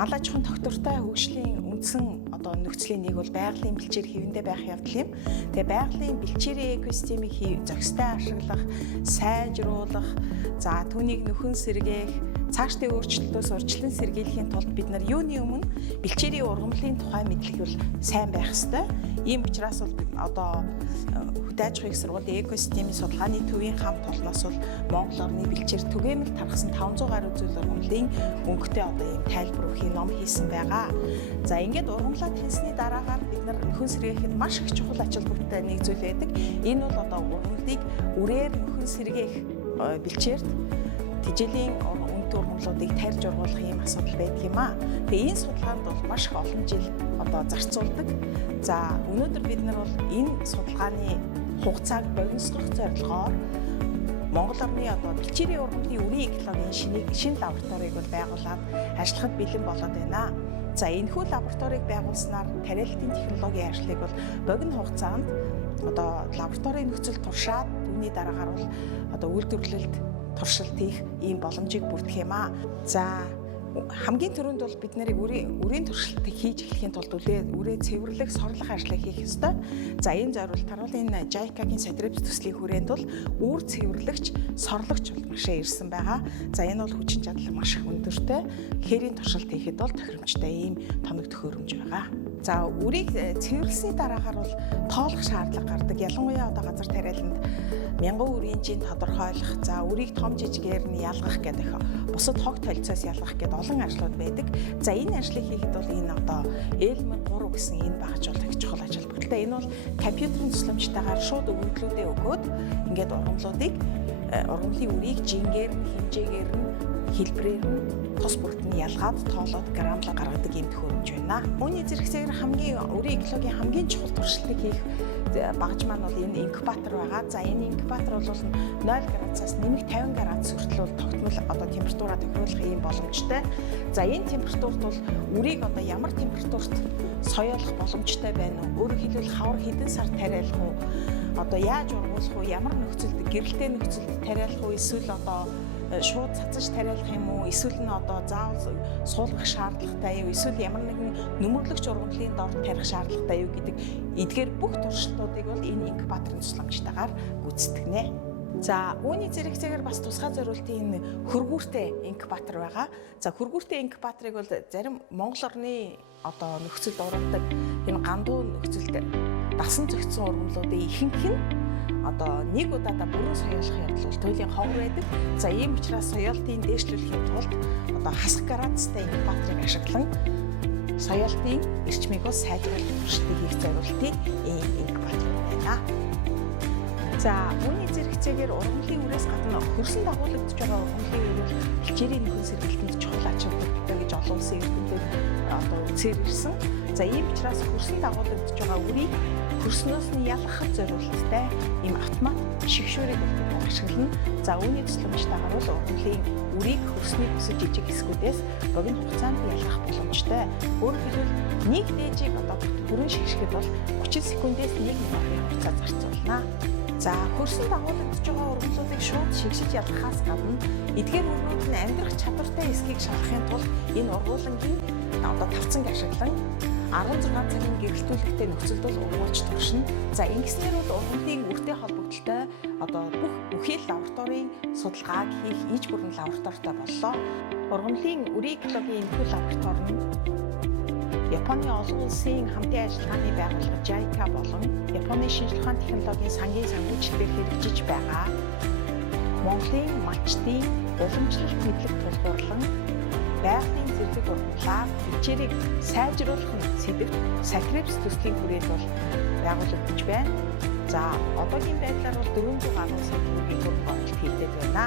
мал аж ахуйн тогтвортой хөгжлийн үндсэн одоо нөхцөлийн нэг бол байгалийн бэлчээр хэвэндээ байх явдал юм. Тэгээ байгалийн бэлчээрийн экосистемийг зохистой ашиглах, сайжруулах, за түүнийг нөхөн сэргээх, цаашдын өөрчлөлтөөс урьдчилан сэргийлэхийн тулд бид нар юуны өмнө бэлчээрийн ургамлын тухай мэдлэг бол сайн байх ёстой. Ийм учраас бол одоо хөдөө аж ахуйн сургуулийн экосистемийн судалгааны төвийн хамт олноос бол Монгол орны бэлчээр түгээмэл тархсан 500 гаруй зүйл ургамлын өнгөтэй одоо ийм тайлбар өгөх ном хийсэн байгаа. За ингээд ургамлаа таньсны дараагаар бид нар нөхөн сэргээхэд маш их чухал ач холбогдолтой нэг зүйл байдаг. Энэ бол одоо ургамлыг үрээр нөхөн сэргээх бэлчээрт тэжээлийн ургамлуудыг тарьж ургуулах ийм асуудал байдаг юм аа. Тэгээ энэ судалгаанд бол маш их олон жил одоо зарцуулдаг. За өнөөдөр бид нар бол энэ судалгааны хугацааг богиносгох зорилгоор Монгол орны одоо бэлчээрийн ургамлын үрийн экологийн шинэ лабораторийг бол байгуулад ажиллахад бэлэн болоод байна. За энэхүү лабораторийг байгуулснаар тариалалтын технологийн ажлыг бол богино хугацаанд одоо лабораторийн нөхцөл туршаад түүний дараагаар бол одоо үйлдвэрлэлд туршилт хийх ийм боломжийг бүрдэх юм аа. За хамгийн түрүүнд бол бид нарыг үрийн туршилтыг хийж эхлэхийн тулд үрээ цэвэрлэх, сорлох ажлыг хийх ёстой. За энэ зорилтоор бол энэ JICA-гийн Satrix төслийн хүрээнд бол үр цэвэрлэгч, сорлогч машин ирсэн байгаа. За энэ бол хүчин чадал маш их өндөртэй. Хээрийн туршилт хийхэд бол тохиромжтой ийм тоног төхөөрөмж байгаа. За үрийг цэвэрлсэний дараагаар бол тоолох шаардлага гардаг. Ялангуяа одоо газар тариаланд мянган үрийн чинь тодорхойлох, за үрийг том жижигээр нь ялгах гэдэг бусад хог толицоос ялгах гэдэг олон ажлууд байдаг. За энэ ажлыг хийхэд бол энэ одоо Elmer 3 гэсэн энэ багаж бол их чухал ажил бүгдээ. Энэ бол компьютерийн тусламжтайгаар шууд өгөгдлүүдээ өгөөд ингээд ургамлуудыг ургамлын үрийг жингээр нь, хэмжээгээр нь, хэлбэрээр нь тус бүрт нь ялгаад тоолоод грамлаг гаргадаг юм төхөөрөмж байна. Үүний зэрэгцээгээр үрийн экологийн хамгийн чухал туршилтыг хийх багаж маань бол энэ инкубатор байгаа. За энэ инкубатор бол 0 градусаас нэмэх 50 градус хүртэл тогтмол одоо температураа тохируулах юм боломжтой. За энэ температурт бол үрийг одоо ямар температурт соёолох боломжтой байна уу? Өөрөөр хэлбэл хавар хэдэн сар тариалах уу? Одоо яаж ургуулах уу? Ямар нөхцөлд гэрэлтэй нөхцөлд тариалах уу? Эсвэл одоо шууд цацаж тариалах юм уу? Эсвэл нь одоо заавал суулгах шаардлагатай юу? Эсвэл ямар нэгэн нөмөрлөгч ургамлын дор тарих шаардлагатай юу гэдэг эдгээр бүх туршилтуудыг бол энэ инкубаторын тусламжтайгаар гүйцэтгэнэ. За үүний зэрэгцээгээр бас тусгай зориултын энэ хөргүүртэй инкубатор байгаа. За хөргүүртэй инкубаторыг бол зарим Монгол орны одоо нөхцөлд оролдог энэ гандуу нөхцөлд дасан зохицсон ургамлуудын ихэнх нь одоо нэг удаадаа бүрэн соёолох явдал бол туйлын ховор байдаг. За ийм учраас соёолтын дээшлүүлэхийн тулд одоо хасах градустай инкубаторыг ашиглан соёолтын эрчмийг бас сайжруулах туршилтыг хийх зорилтын ийм инкубатор байна. За үүний зэрэгцээгээр ургамлын үрээс гадна хөрсөн дагуулагдж байгаа ургамлын үр бол бэлчээрийн нөхөн сэргэлтэнд чухал ач холбогдолтой гэж олон улсын эрдэмтэд одоо үзээр ирсэн. За ийм учраас хөрсөн дагуулагдж байгаа үрийг хөрснөөс нь ялгахад зориулттай ийм автомат шигшүүрийг ашиглана. За үүний тусламжтайгаар бол ургамлын үрийг хөрсний бүсэд жижиг хэсгүүдээс богино хугацаанд ялгах боломжтой. Өөрөөр хэлбэл нэг дээжийг одоо бүрэн шигшгэхэд бол 30 секундээс 1 минутын хугацаа зарцуулна. За хөрсөн дагуулагдж байгаа ургамлуудыг шууд шигшиж ялгахаас гадна эдгээр үрүүд нь амьдрах чадвартай эсхийг шалгахын тулд энэ ургуулангийн одоо тавцанг ашиглан 16 цагийн гэрэлтүүлэгтэй нөхцөлд бол ургуулж туршина. За ингэснээр бол ургамлын үртэй холбогдолтой одоо бүхий лабораторийн судалгааг хийх иж бүрэн лабораторитой боллоо. Ургамлын үрийн экологийн энэхүү лаборатори нь Японы олон улсын хамтын ажиллагааны байгууллага JICA болон Японы шинжлэх ухааны технологийн сангийн санхүүжилтээр хэрэгжиж байгаа. Монголын малчдын уламжлалт мэдлэг тулгуурлан байгалийн зэрлэг ургамлаа бэлчээрийг сайжруулах сэдвт Satrix төслийн хүрээнд бол байгуулагдаж байна. За одоогийн байдлаар бол 400 гаруй сэдвийн хөрөнгө оруулалт хийгдэж байна.